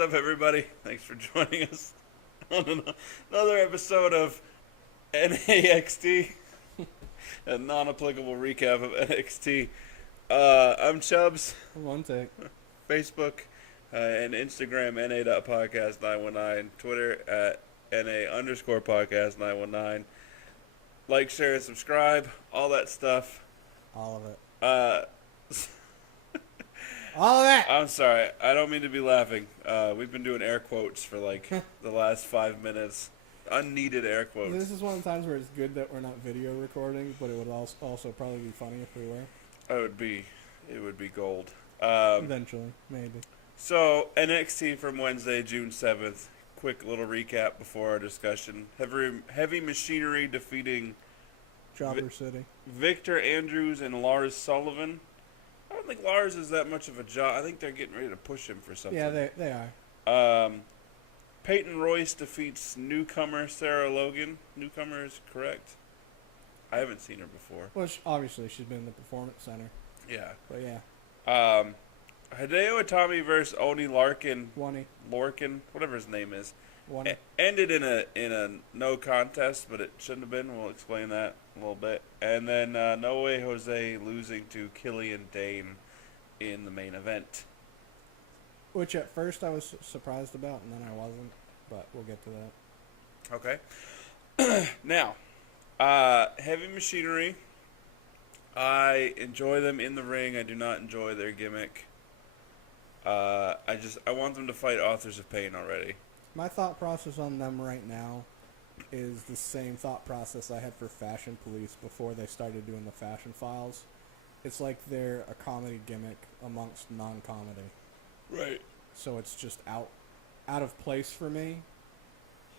up, everybody? Thanks for joining us on another episode of NXT, a non-applicable recap of NXT. I'm Chubbs. One take. Facebook and Instagram, na.podcast919. Twitter at na_podcast919. Like, share, and subscribe. All that stuff. All of it. Uh, All of it! I'm sorry. I don't mean to be laughing. We've been doing air quotes for like the last 5 minutes. Unneeded air quotes. This is one of the times where it's good that we're not video recording, but it would also probably be funny if we were. It would be gold. Eventually, maybe. So, NXT from Wednesday, June 7th. Quick little recap before our discussion. Heavy Machinery defeating Jobber City. Victor Andrews and Lars Sullivan. I don't think Lars is that much of a job. I think they're getting ready to push him for something. Yeah, they are. Peyton Royce defeats newcomer Sarah Logan. Newcomer is correct. I haven't seen her before. Well, obviously she's been in the Performance Center. Yeah. But yeah. HIDEO ITAMI versus ONEY Lorcan, whatever his name is. Ended in a no contest, but it shouldn't have been. We'll explain that a little bit. And then No Way Jose losing to KILLIAN DAIN in the main event. Which at first I was surprised about, and then I wasn't. But we'll get to that. Okay. Now, Heavy Machinery. I enjoy them in the ring. I do not enjoy their gimmick. I want them to fight Authors of Pain already. My thought process on them right now is the same thought process I had for Fashion Police before they started doing the Fashion Files. It's like they're a comedy gimmick amongst non-comedy. Right. So it's just out of place for me.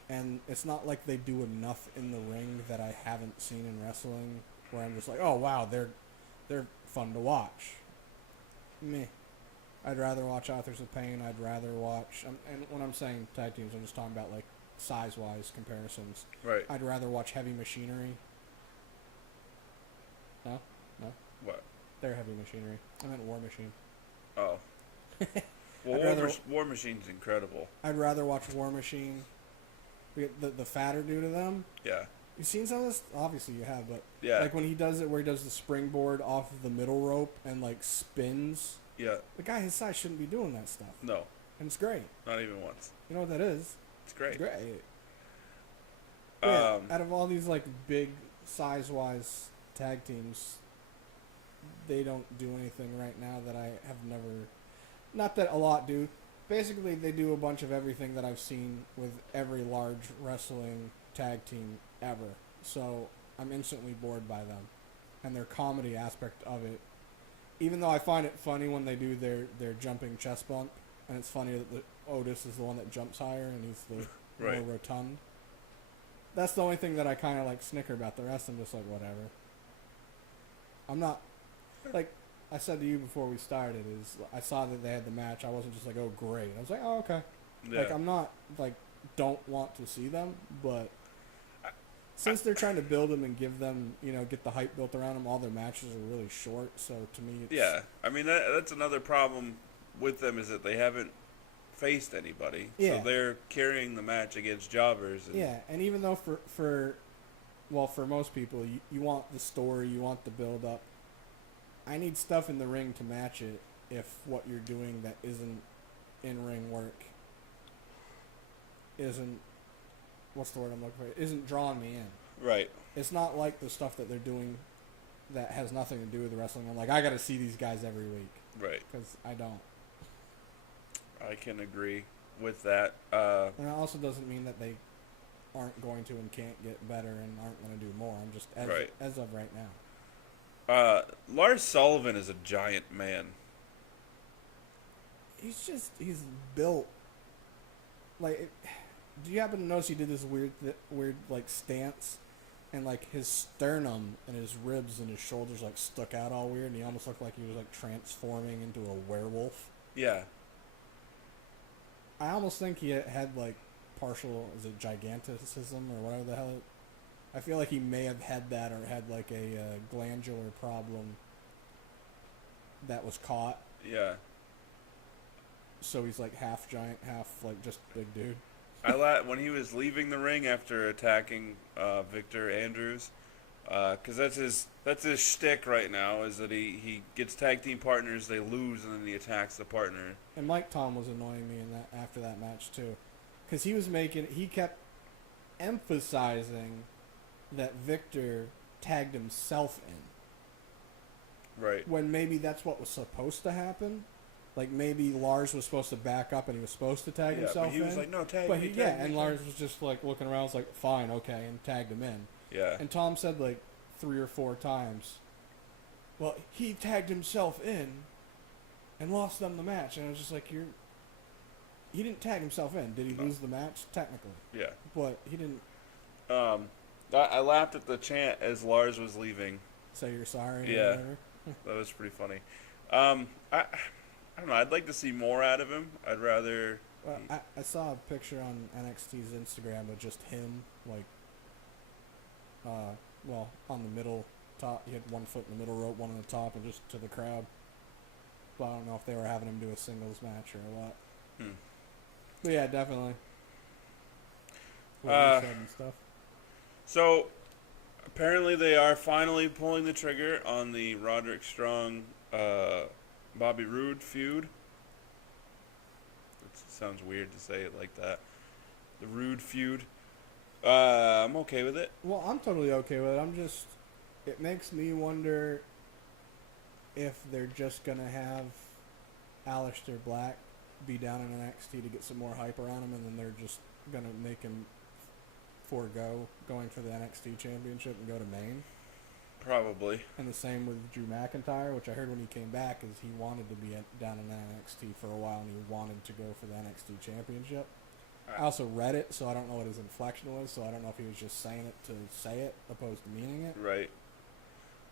And it's not like they do enough in the ring that I haven't seen in wrestling where I'm just like, oh wow, they're fun to watch. Meh. I'd rather watch Authors of Pain. I'd rather watch... and when I'm saying tag teams, I'm just talking about, like, size-wise comparisons. Right. I'd rather watch Heavy Machinery. No? No? What? They're Heavy Machinery. I meant War Machine. Oh. Well, War Machine's incredible. I'd rather watch War Machine. The fatter dude of them. Yeah. You've seen some of this? Obviously you have, but... Yeah. Like, when he does it where he does the springboard off of the middle rope and, like, spins... Yeah. The guy his size shouldn't be doing that stuff. No. And it's great. Not even once. You know what that is? It's great. It's great. Yeah, out of all these like big size-wise tag teams, they don't do anything right now that I have never... Not that a lot do. Basically, they do a bunch of everything that I've seen with every large wrestling tag team ever. So I'm instantly bored by them. And their comedy aspect of it. Even though I find it funny when they do their jumping chest bump, and it's funny that Otis is the one that jumps higher and he's the more rotund. That's the only thing that I kind of like snicker about. The rest I'm just like, whatever. I'm not, like I said to you before we started, is I saw that they had the match. I wasn't just like, oh great. I was like, oh okay. Yeah. Like I'm not like don't want to see them, but since they're trying to build them and give them, get the hype built around them, all their matches are really short. So to me, it's... Yeah, I mean that's another problem with them is that they haven't faced anybody. Yeah. So they're carrying the match against jobbers. And yeah, and even though for most people, you want the story, you want the build up. I need stuff in the ring to match it. If what you're doing that isn't in ring work isn't... What's the word I'm looking for? Isn't drawing me in. Right. It's not like the stuff that they're doing that has nothing to do with the wrestling. I'm like, I got to see these guys every week. Right. Because I don't. I can agree with that. And it also doesn't mean that they aren't going to and can't get better and aren't going to do more. I'm just, as of right now. Lars Sullivan is a giant man. He's built. Like... Do you happen to notice he did this weird like stance, and like his sternum and his ribs and his shoulders like stuck out all weird, and he almost looked like he was like transforming into a werewolf. Yeah. I almost think he had like partial, is it giganticism or whatever the hell? I feel like he may have had that or had like a glandular problem that was caught. Yeah. so he's like half giant, half like just big dude. When he was leaving the ring after attacking Victor Andrews, because that's his shtick right now, is that he gets tag team partners, they lose, and then he attacks the partner. And Mike Tom was annoying me in that after that match too, because he kept emphasizing that Victor tagged himself in. Right. When maybe that's what was supposed to happen. Like, maybe Lars was supposed to back up and he was supposed to tag himself in. He was like, no, tag but me, and Lars was just, like, looking around, was like, fine, okay, and tagged him in. Yeah. And Tom said, like, 3 or 4 times, well, he tagged himself in and lost them the match. And I was just like, he didn't tag himself in. Did he lose the match? Technically. Yeah. But he didn't... I laughed at the chant as Lars was leaving. Say you're sorry. Yeah. Or whatever. That was pretty funny. I don't know. I'd like to see more out of him. I'd rather... I saw a picture on NXT's Instagram of just him, like, on the middle top. He had one foot in the middle rope, one on the top, and just to the crowd. But I don't know if they were having him do a singles match or what. But yeah, definitely. What he said and stuff. So, apparently they are finally pulling the trigger on the Roderick Strong, Bobby Roode feud. It sounds weird to say it like that. The Roode feud. I'm okay with it. Well, I'm totally okay with it. It makes me wonder if they're just going to have Aleister Black be down in NXT to get some more hype around him, and then they're just going to make him forego going for the NXT championship and go to Maine. Probably. And the same with Drew McIntyre, which I heard when he came back is he wanted to be down in NXT for a while, and he wanted to go for the NXT championship. I also read it, so I don't know what his inflection was, so I don't know if he was just saying it to say it opposed to meaning it. Right.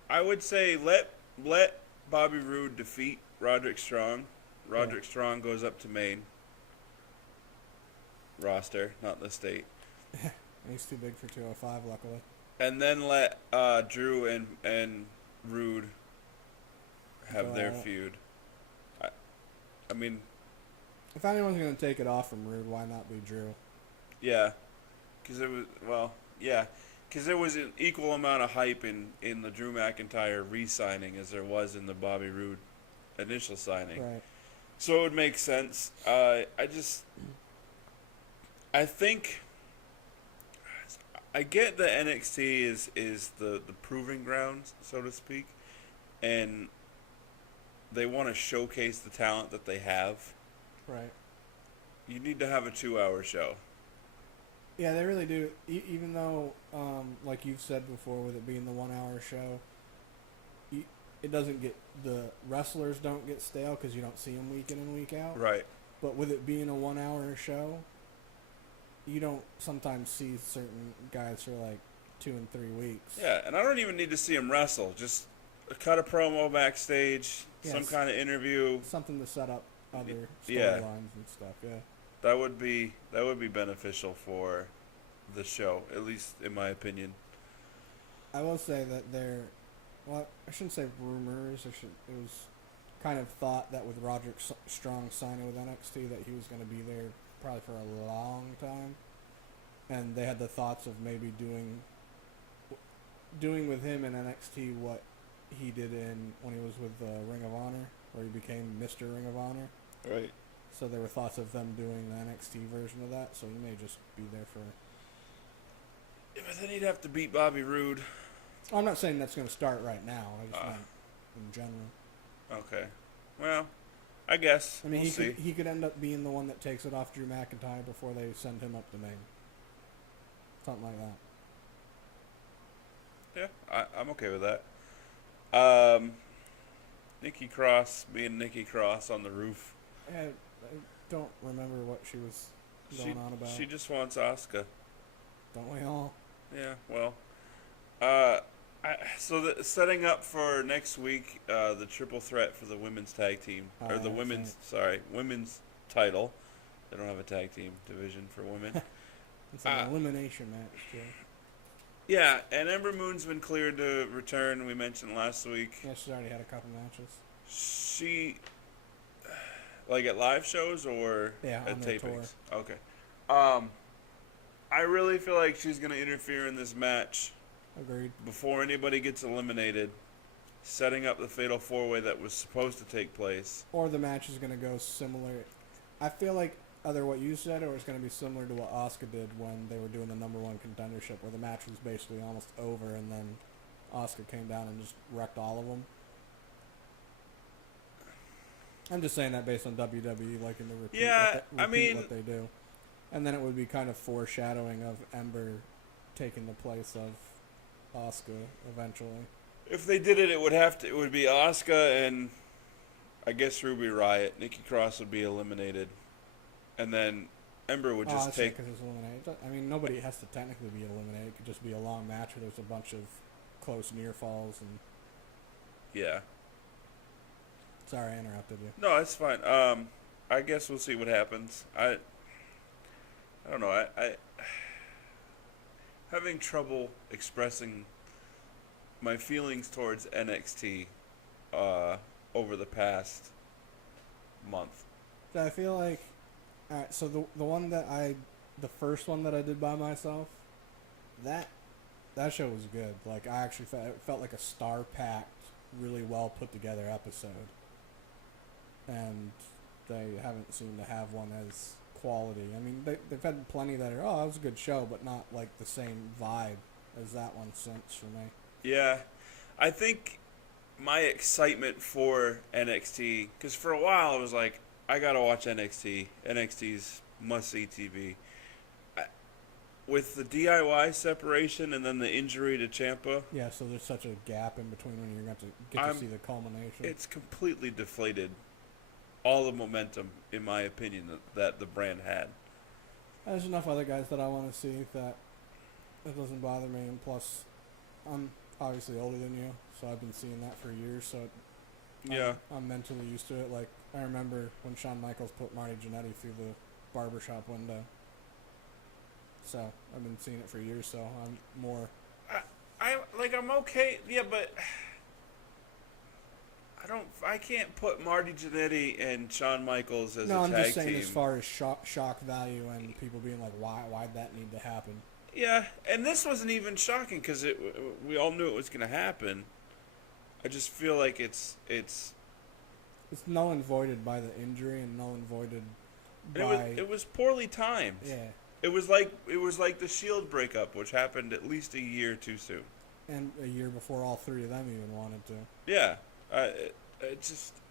I would say let Bobby Roode defeat Roderick Strong. Roderick Strong goes up to Maine roster, not the state. He's too big for 205, luckily. And then let Drew and Roode have their feud. I mean... If anyone's going to take it off from Roode, why not be Drew? Yeah. Because it was... Well, yeah. Because there was an equal amount of hype in the Drew McIntyre re-signing as there was in the Bobby Roode initial signing. Right. So it would make sense. I think... I get that NXT is the proving grounds, so to speak, and they want to showcase the talent that they have. Right. You need to have a 2-hour show. Yeah, they really do. Even though, like you've said before, with it being the 1-hour show, it doesn't get, the wrestlers don't get stale because you don't see them week in and week out. Right. But with it being a 1-hour show, you don't sometimes see certain guys for like 2 and 3 weeks. Yeah, and I don't even need to see them wrestle. Just cut a promo backstage, some kind of interview, something to set up other storylines and stuff. Yeah, that would be beneficial for the show, at least in my opinion. I will say that I shouldn't say rumors. It was kind of thought that with Roderick Strong signing with NXT that he was going to be there probably for a long time, and they had the thoughts of maybe doing with him in NXT what he did when he was with Ring of Honor, where he became Mr. Ring of Honor. Right. So there were thoughts of them doing the NXT version of that, so he may just be there for... Yeah, but then he'd have to beat Bobby Roode. I'm not saying that's going to start right now. I just meant in general. Okay. Well, I guess. I mean, we'll he could end up being the one that takes it off Drew McIntyre before they send him up to Maine. Something like that. Yeah, I'm okay with that. Nikki Cross being Nikki Cross on the roof. I don't remember what she was going on about. She just wants Asuka. Don't we all? Yeah, well. Setting up for next week, the triple threat for the women's tag team, or the women's title. They don't have a tag team division for women. It's an elimination match, too. Yeah, and Ember Moon's been cleared to return. We mentioned last week. Yeah, she's already had a couple matches. Like at live shows or at tapings? Tour. Okay. I really feel like she's going to interfere in this match. Agreed. Before anybody gets eliminated, setting up the Fatal 4-Way that was supposed to take place. Or the match is going to go similar. I feel like either what you said or it's going to be similar to what Asuka did when they were doing the #1 contendership, where the match was basically almost over and then Asuka came down and just wrecked all of them. I'm just saying that based on WWE liking to repeat, what they do. And then it would be kind of foreshadowing of Ember taking the place of Asuka eventually. If they did it, it would be Asuka and I guess Ruby Riott. Nikki Cross would be eliminated, and then Ember would just take. Because it's eliminated. I mean, nobody has to technically be eliminated. It could just be a long match where there's a bunch of close near falls and. Yeah. Sorry, I interrupted you. No, it's fine. I guess we'll see what happens. I don't know. I having trouble expressing my feelings towards NXT over the past month. I feel like, alright, so the first one that I did by myself, that show was good. Like, I actually felt like a star-packed, really well put together episode. And they haven't seemed to have one as quality. I mean, they've had plenty that are, that was a good show, but not like the same vibe as that one since for me. Yeah, I think my excitement for NXT, because for a while I was like, I gotta watch NXT. NXT's must-see TV. With the DIY separation and then the injury to Ciampa. Yeah, so there's such a gap in between when you're going to get to see the culmination. It's completely deflated all the momentum, in my opinion, that the brand had. There's enough other guys that I want to see that it doesn't bother me, and plus, I'm obviously older than you, so I've been seeing that for years, so I'm mentally used to it. Like, I remember when Shawn Michaels put Marty Jannetty through the barbershop window. So, I've been seeing it for years, so I'm more... I'm okay, yeah, but... I can't put Marty Jannetty and Shawn Michaels as a tag team. No, I'm just saying as far as shock value and people being like, why'd that need to happen? Yeah, and this wasn't even shocking because we all knew it was going to happen. I just feel like it's null and voided by the injury and null and voided by... It was poorly timed. Yeah. It was like the Shield breakup, which happened at least a year too soon. And a year before all three of them even wanted to. Yeah. I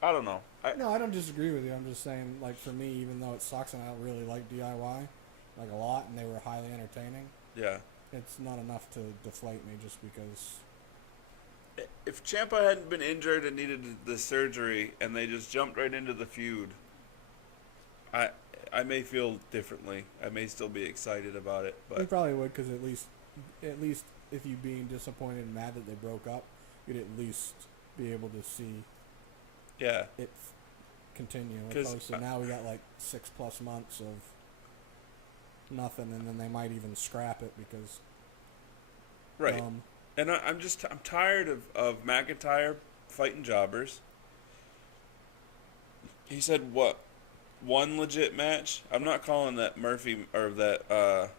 don't know. No, I don't disagree with you. I'm just saying, like, for me, even though it sucks and I don't really like DIY, like, a lot, and they were highly entertaining. Yeah. It's not enough to deflate me just because... If Ciampa hadn't been injured and needed the surgery and they just jumped right into the feud, I may feel differently. I may still be excited about it. But you probably would, because at least if you being disappointed and mad that they broke up, you'd at least be able to see it continue. Opposed to now we got like 6+ months of nothing, and then they might even scrap it because... Right. And I'm tired of McIntyre fighting jobbers. He said, what, one legit match? I'm not calling that Murphy, or that,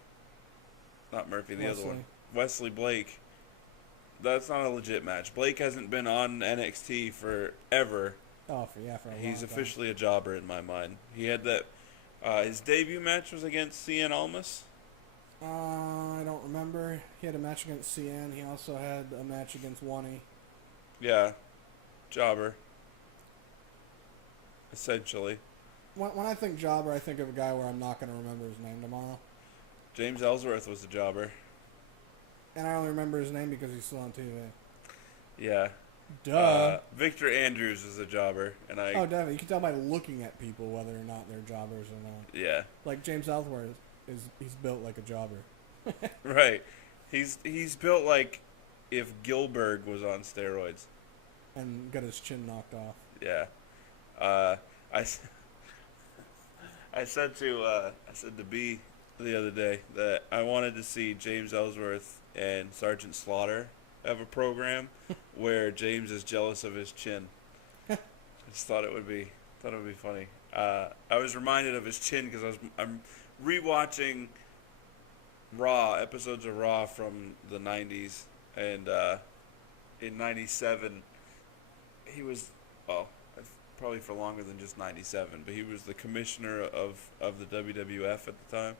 not Murphy, the other one. Wesley Blake. That's not a legit match. Blake hasn't been on NXT forever. Oh, for a long time. He's officially a jobber in my mind. He had that, his debut match was against Cien Almas. I don't remember. He had a match against Cien. He also had a match against ONEY. Yeah. Jobber. Essentially. When I think jobber, I think of a guy where I'm not going to remember his name tomorrow. James Ellsworth was a jobber. And I only remember his name because he's still on TV. Yeah. Duh. Victor Andrews is a jobber, and Oh, definitely. You can tell by looking at people whether or not they're jobbers or not. Yeah. Like James Ellsworth he's built like a jobber. Right. He's built like if Gilbert was on steroids. And got his chin knocked off. Yeah. I said to B the other day that I wanted to see James Ellsworth and Sergeant Slaughter have a program where James is jealous of his chin. I just thought it would be funny. I was reminded of his chin because I'm rewatching Raw episodes of Raw from the 90s, and in 97 he was, well, probably for longer than just 97, but he was the commissioner of the WWF at the time,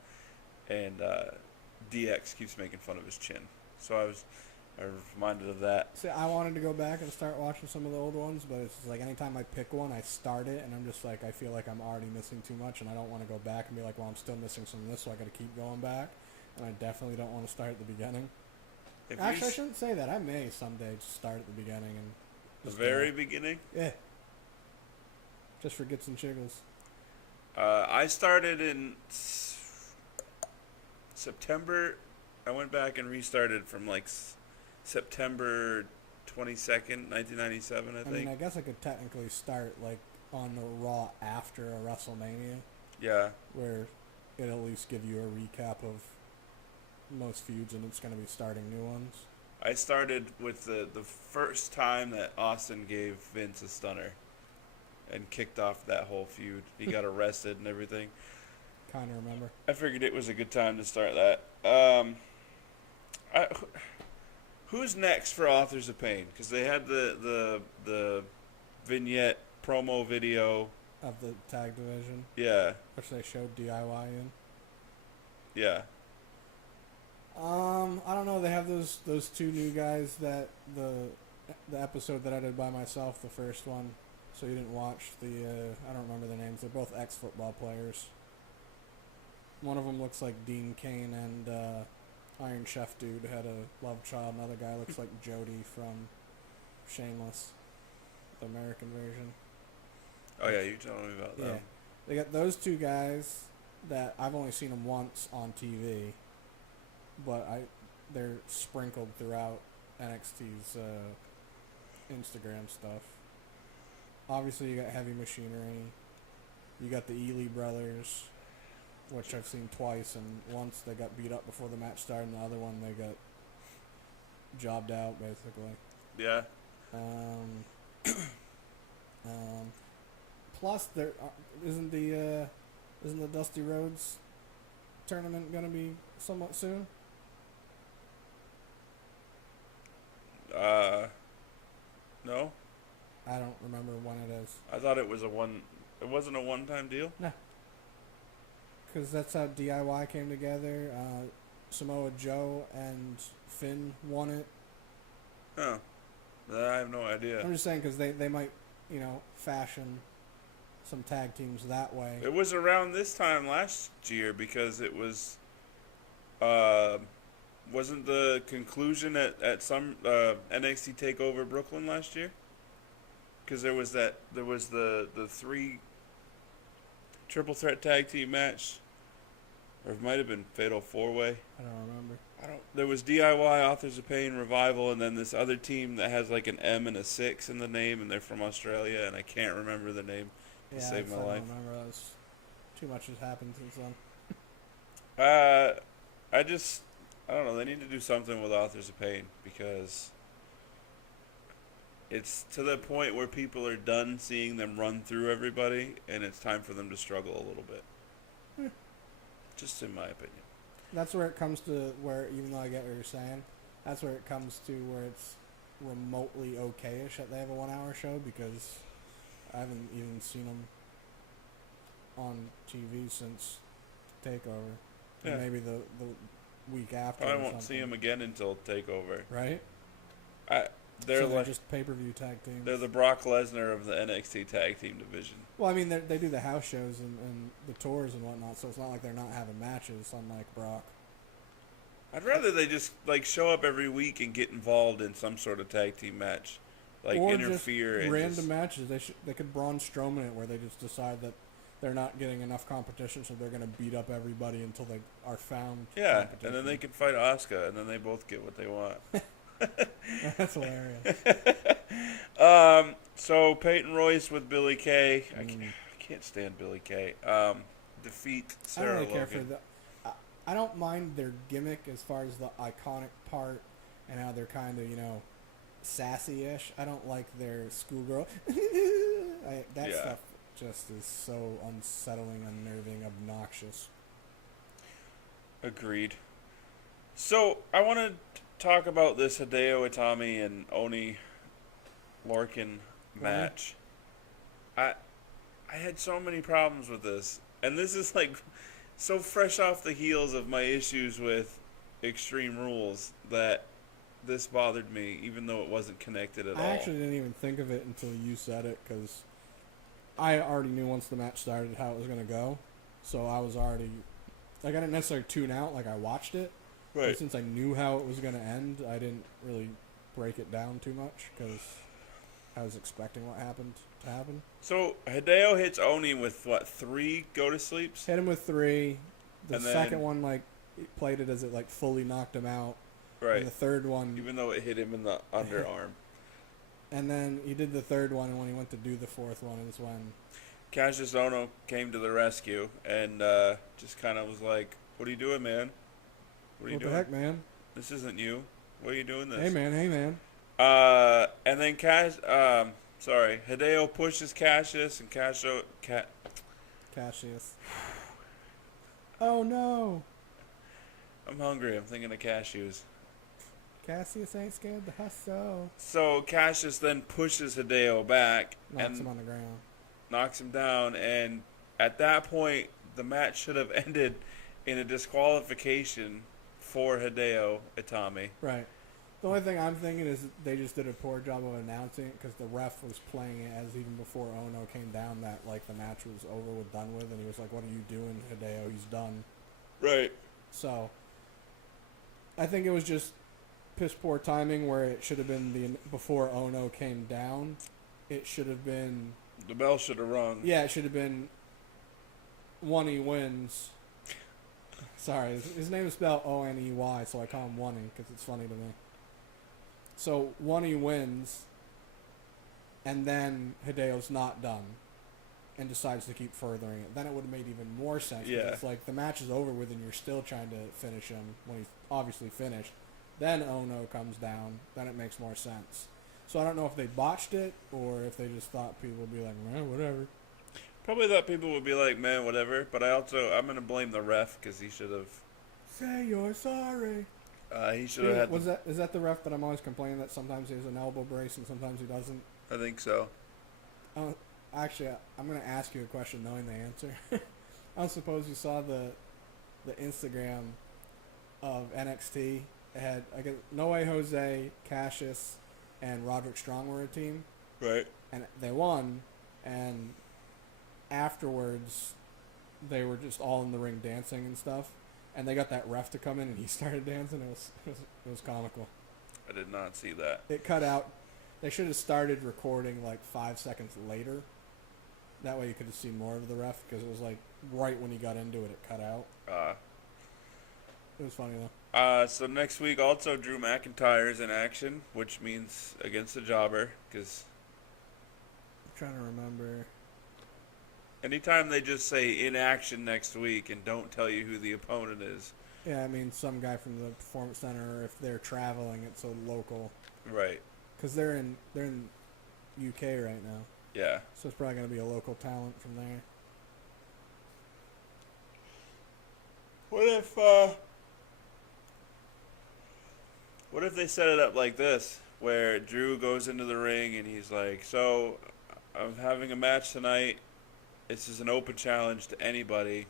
and DX keeps making fun of his chin, so I was reminded of that. See, I wanted to go back and start watching some of the old ones, but it's just like anytime I pick one, I start it, and I'm just like, I feel like I'm already missing too much, and I don't want to go back and be like, well, I'm still missing some of this, so I got to keep going back, and I definitely don't want to start at the beginning. Actually, I shouldn't say that. I may someday just start at the beginning and the very beginning. Yeah. Just for gits and chiggles. I started in September. I went back and restarted from like September 22nd, 1997, I think. I mean, I guess I could technically start like on the Raw after a WrestleMania. Yeah. Where it'll at least give you a recap of most feuds, and it's going to be starting new ones. I started with the first time that Austin gave Vince a stunner and kicked off that whole feud. He got arrested and everything. Kind of remember. I figured it was a good time to start that. Who's next for Authors of Pain? Because they had the vignette promo video of the tag division. Yeah. Which they showed DIY in. Yeah. I don't know. They have those two new guys that the episode that I did by myself, the first one. So you didn't watch the. I don't remember their names. They're both ex-football players. One of them looks like Dean Cain and Iron Chef dude had a love child. Another guy looks like Jody from Shameless, the American version. Oh yeah, you told me about that. Yeah, they got those two guys that I've only seen them once on TV, but they're sprinkled throughout NXT's Instagram stuff. Obviously, you got Heavy Machinery. You got the Ely brothers, which I've seen twice, and once they got beat up before the match started, and the other one they got jobbed out, basically. Yeah. Plus, there isn't the Dusty Rhodes tournament gonna be somewhat soon? No. I don't remember when it is. I thought it was It wasn't a one-time deal? No. Because that's how DIY came together. Samoa Joe and Finn won it. Huh. I have no idea. I'm just saying because they might, fashion some tag teams that way. It was around this time last year because it was, wasn't the conclusion at some NXT TakeOver Brooklyn last year? Because there was the 3 triple threat tag team match, or it might have been Fatal 4-Way. I don't remember. There was DIY, Authors of Pain, Revival, and then this other team that has like an M and a 6 in the name, and they're from Australia, and I can't remember the name. Yeah, Saved my life. I don't remember. Too much has happened since then. I don't know. They need to do something with Authors of Pain because it's to the point where people are done seeing them run through everybody, and it's time for them to struggle a little bit. Just in my opinion. That's where it comes to where, even though I get what you're saying, that's where it comes to where it's remotely okay-ish that they have a 1-hour show, because I haven't even seen them on TV since TakeOver. Yeah. Maybe the week after. I won't see them again until TakeOver. Right? They're like just pay-per-view tag teams. They're the Brock Lesnar of the NXT tag team division. Well, I mean, they do the house shows and the tours and whatnot, so it's not like they're not having matches, unlike Brock. I'd rather they just show up every week and get involved in some sort of tag team match, or interfere. Just random matches. They could Braun Strowman it, where they just decide that they're not getting enough competition, so they're going to beat up everybody until they are found. Yeah, and then they can fight Asuka, and then they both get what they want. That's hilarious. So Peyton Royce with Billy Kay. I can't stand Billy Kay. Defeat Sarah I don't really Logan. care for I don't mind their gimmick as far as the iconic part and how they're kind of, sassy-ish. I don't like their schoolgirl. Stuff just is so unsettling, unnerving, obnoxious. Agreed. So, I want to talk about this HIDEO Itami and ONEY LORCAN match. I had so many problems with this. And this is like so fresh off the heels of my issues with Extreme Rules that this bothered me, even though it wasn't connected at all. I actually didn't even think of it until you said it, because I already knew once the match started how it was going to go. So I was already... Like, I didn't necessarily tune out, like I watched it. Right. But since I knew how it was going to end, I didn't really break it down too much, because I was expecting what happened to happen. So, HIDEO hits ONEY with, what, 3 go-to-sleeps? Hit him with 3. The second one, like, he played it as it, like, fully knocked him out. Right. And the third one... Even though it hit him in the underarm. And then he did the third one, and when he went to do the fourth one is when... KASSIUS OHNO came to the rescue and just kind of was like, "What are you doing, man? What are you doing? What the heck, man? This isn't you. Why are you doing this?" Hey, man. And then HIDEO pushes KASSIUS and KASSIUS. Oh, no. I'm hungry. I'm thinking of cashews. KASSIUS ain't scared to hustle. So KASSIUS then pushes HIDEO back Knocks him on the ground. Knocks him down, and at that point, the match should have ended in a disqualification for HIDEO Itami. Right. The only thing I'm thinking is they just did a poor job of announcing it, because the ref was playing it as even before Ono came down that, like, the match was over with, done with, and he was like, "What are you doing, HIDEO? He's done." Right. So, I think it was just piss poor timing, where it should have been before Ono came down. It should have been... The bell should have rung. Yeah, it should have been ONEY wins. Sorry, his name is spelled ONEY, so I call him ONEY because it's funny to me. So ONEY wins, and then HIDEO's not done, and decides to keep furthering it. Then it would have made even more sense. Yeah. It's like the match is over with, and you're still trying to finish him when he's obviously finished. Then Ono comes down. Then it makes more sense. So I don't know if they botched it, or if they just thought people would be like, "Man, whatever." Probably thought people would be like, "Man, whatever." But I'm gonna blame the ref, because he should have. Say you're sorry. He should have had. Is that the ref that I'm always complaining that sometimes he has an elbow brace and sometimes he doesn't? I think so. Actually, I'm gonna ask you a question knowing the answer. I don't suppose you saw the Instagram of NXT. It had, I guess, No Way Jose, KASSIUS, and Roderick Strong were a team. Right. And they won, and afterwards they were just all in the ring dancing and stuff, and they got that ref to come in and he started dancing. It was comical. I did not see that. It cut out. They should have started recording like 5 seconds later. That way you could have seen more of the ref, because it was like right when he got into it, it cut out. It was funny though. So next week also Drew McIntyre's in action, which means against the jobber, because I'm trying to remember. Anytime they just say in action next week and don't tell you who the opponent is. Yeah, I mean some guy from the Performance Center, or if they're traveling, it's a local. Right. Because they're in UK right now. Yeah. So it's probably going to be a local talent from there. What if they set it up like this, where Drew goes into the ring and he's like, "So, I'm having a match tonight. This is an open challenge to anybody.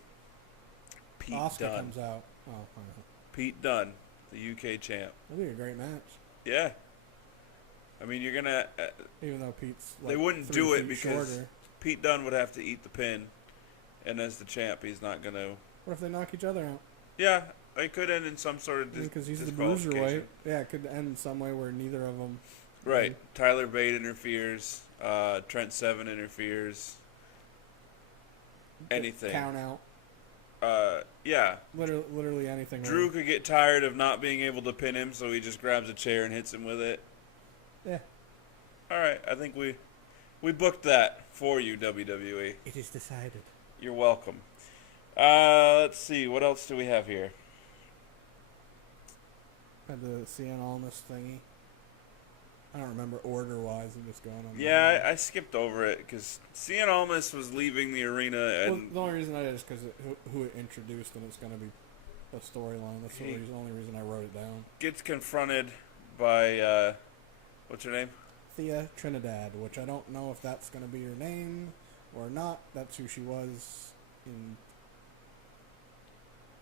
Pete Oscar Dunne comes out. Oh, I know. Pete Dunne, the UK champ." That'd be a great match. Yeah. I mean, you're gonna. Even though Pete's. Like they wouldn't 3 do it feet because shorter. Pete Dunne would have to eat the pin, and as the champ, he's not gonna. What if they knock each other out? Yeah, it could end in some sort of because he's the disqualification. bruiserweight. Yeah, it could end in some way where neither of them. Right. Tyler Bate interferes. Trent Seven interferes. Anything. Count out. Yeah. Literally anything. Drew really. could get tired of not being able to pin him, so he just grabs a chair and hits him with it. Yeah. All right, I think we booked that for you, WWE. It is decided. You're welcome. Let's see, what else do we have here? Had the CN Almas thingy. I don't remember order-wise. I'm just going on. Yeah, I skipped over it because Cien Almas was leaving the arena. And the only reason I did is because who it introduced, and it's going to be a storyline. That's the only reason I wrote it down. Gets confronted by, what's her name? Thea Trinidad, which I don't know if that's going to be her name or not. That's who she was in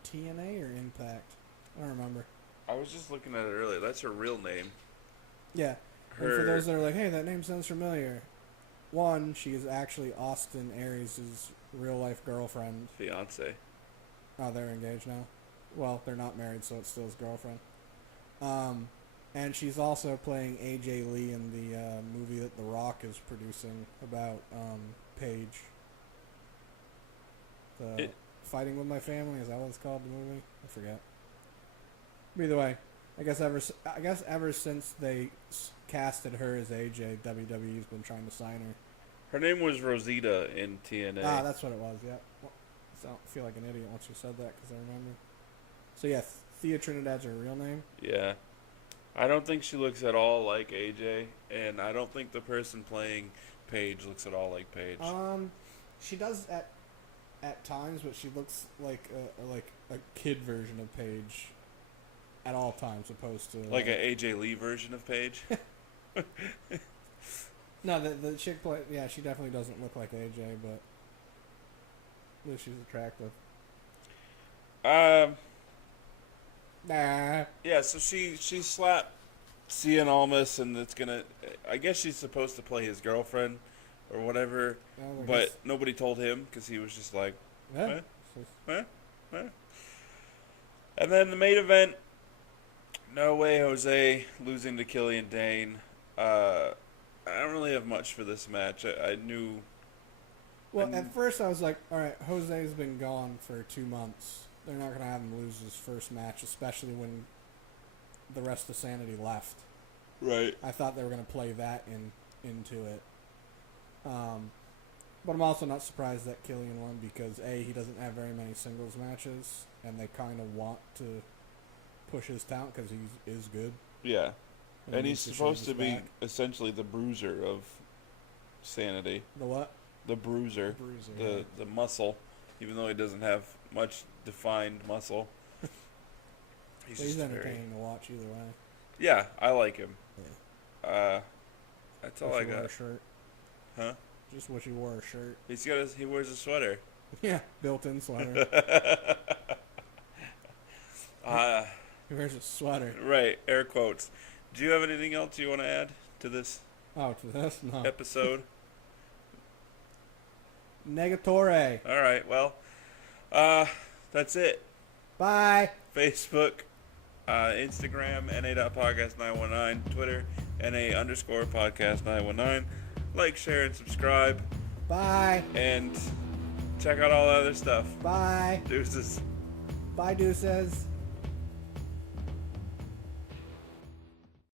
TNA or Impact. I don't remember. I was just looking at it earlier. That's her real name. Yeah. And for those that are like, hey, that name sounds familiar. One, she is actually Austin Aries' real-life girlfriend. Fiance. Oh, they're engaged now? Well, they're not married, so it's still his girlfriend. And she's also playing AJ Lee in the movie that The Rock is producing about Paige. Fighting with My Family, is that what it's called, the movie? I forget. Either way, I guess ever since they casted her as AJ, WWE's been trying to sign her. Her name was Rosita in TNA. Ah, that's what it was, yeah. Well, so I feel like an idiot once you said that because I remember. So yeah, Thea Trinidad's her real name? Yeah. I don't think she looks at all like AJ, and I don't think the person playing Paige looks at all like Paige. She does at times, but she looks like a kid version of Paige at all times, opposed to like an AJ Lee version of Paige. No, the chick play. Yeah, she definitely doesn't look like AJ, but at least she's attractive. Nah. Yeah, so she slapped Cien Almas, and it's gonna. I guess she's supposed to play his girlfriend or whatever, but nobody told him because he was just like, yeah. And then the main event, No Way Jose losing to Killian Dain. I don't really have much for this match. I knew. Well, at first I was like, all right, Jose's been gone for 2 months. They're not going to have him lose his first match, especially when the rest of Sanity left. Right. I thought they were going to play that into it. But I'm also not surprised that Killian won because, A, he doesn't have very many singles matches, and they kind of want to push his talent because he is good. Yeah. And he's supposed to be essentially the bruiser of Sanity. The what? The bruiser. The muscle, even though he doesn't have much defined muscle. He's entertaining to watch either way. Yeah, I like him. Yeah. That's all I got. Wore a shirt. Huh? Just wish he wore a shirt. He wears a sweater. Yeah, built-in sweater. He wears a sweater. Right, air quotes. Do you have anything else you want to add to this? Oh, to this? No. Episode? Negatore. All right, well, that's it. Bye. Facebook, Instagram, NA.podcast919, Twitter, NA_podcast919. Like, share, and subscribe. Bye. And check out all the other stuff. Bye. Deuces. Bye, deuces.